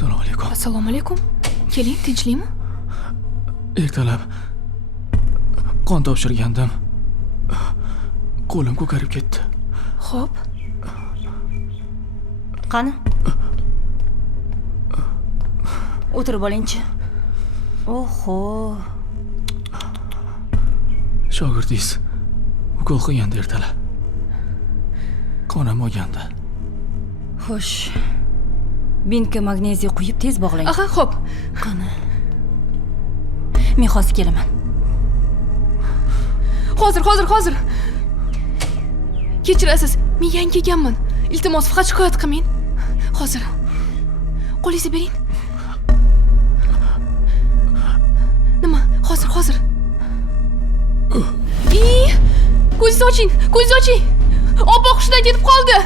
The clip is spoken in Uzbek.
Assalomu alaykum. Assalomu alaykum. Keling, tinchlikmi? Ertalab qon topshirgandim. Qo'lim ko'karib ketdi. Xo'p. Qani? O'tirib olingchi. Oho. Shogirdiz ukol qilgandi ertalab. Qonim olgandi. Xo'sh. Bintga magneziy quyib tez bog'lang. Aha, xo'p. Qani. Men hozir kelaman. Hozir. Kechirasiz, men yangi kelganman. Iltimos, faqat shikoyat qilmang. Hozir. Qo'lingizni bering. Nima? Hozir. Ko'zingizni oching. Oppoq hushidan ketib qoldi.